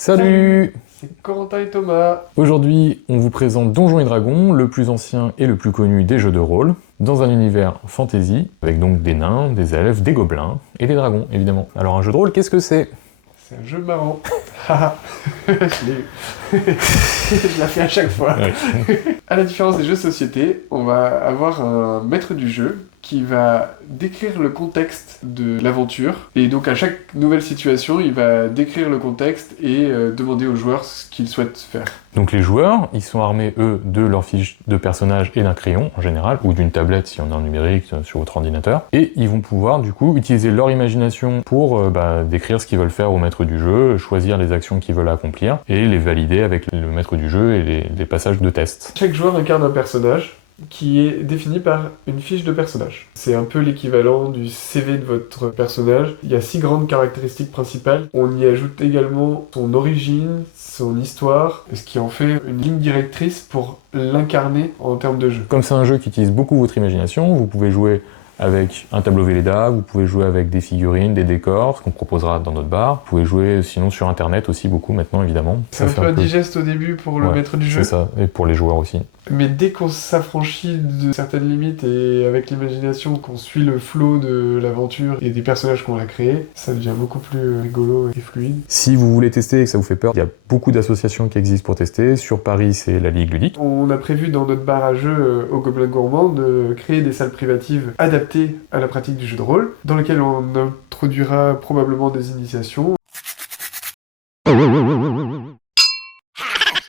Salut! C'est Corentin et Thomas. Aujourd'hui, on vous présente Donjons et Dragons, le plus ancien et le plus connu des jeux de rôle, dans un univers fantasy, avec donc des nains, des elfes, des gobelins et des dragons, évidemment. Alors un jeu de rôle, qu'est-ce que c'est? C'est un jeu marrant. Haha. Je l'ai eu. Je la fais à chaque fois. Ouais. À la différence des jeux de société, on va avoir un maître du jeu qui va décrire le contexte de l'aventure. Et donc à chaque nouvelle situation, il va décrire le contexte et demander aux joueurs ce qu'ils souhaitent faire. Donc les joueurs, ils sont armés, eux, de leur fiche de personnage et d'un crayon, en général, ou d'une tablette si on est en numérique sur votre ordinateur. Et ils vont pouvoir, du coup, utiliser leur imagination pour décrire ce qu'ils veulent faire au maître du jeu, choisir les actions qu'ils veulent accomplir, et les valider avec le maître du jeu et les passages de test. Chaque joueur incarne un personnage qui est défini par une fiche de personnage. C'est un peu l'équivalent du CV de votre personnage. Il y a 6 grandes caractéristiques principales. On y ajoute également son origine, son histoire, ce qui en fait une ligne directrice pour l'incarner en termes de jeu. Comme c'est un jeu qui utilise beaucoup votre imagination, vous pouvez jouer avec un tableau Velleda, vous pouvez jouer avec des figurines, des décors, ce qu'on proposera dans notre bar. Vous pouvez jouer sinon sur internet aussi beaucoup maintenant évidemment. C'est un peu indigeste au début pour le maître du jeu. C'est ça, et pour les joueurs aussi. Mais dès qu'on s'affranchit de certaines limites et avec l'imagination, qu'on suit le flow de l'aventure et des personnages qu'on a créés, ça devient beaucoup plus rigolo et fluide. Si vous voulez tester et que ça vous fait peur, il y a beaucoup d'associations qui existent pour tester. Sur Paris, c'est la Ligue Ludique. On a prévu dans notre bar à jeu au Gobelin Gourmand de créer des salles privatives adaptées à la pratique du jeu de rôle, dans lesquelles on introduira probablement des initiations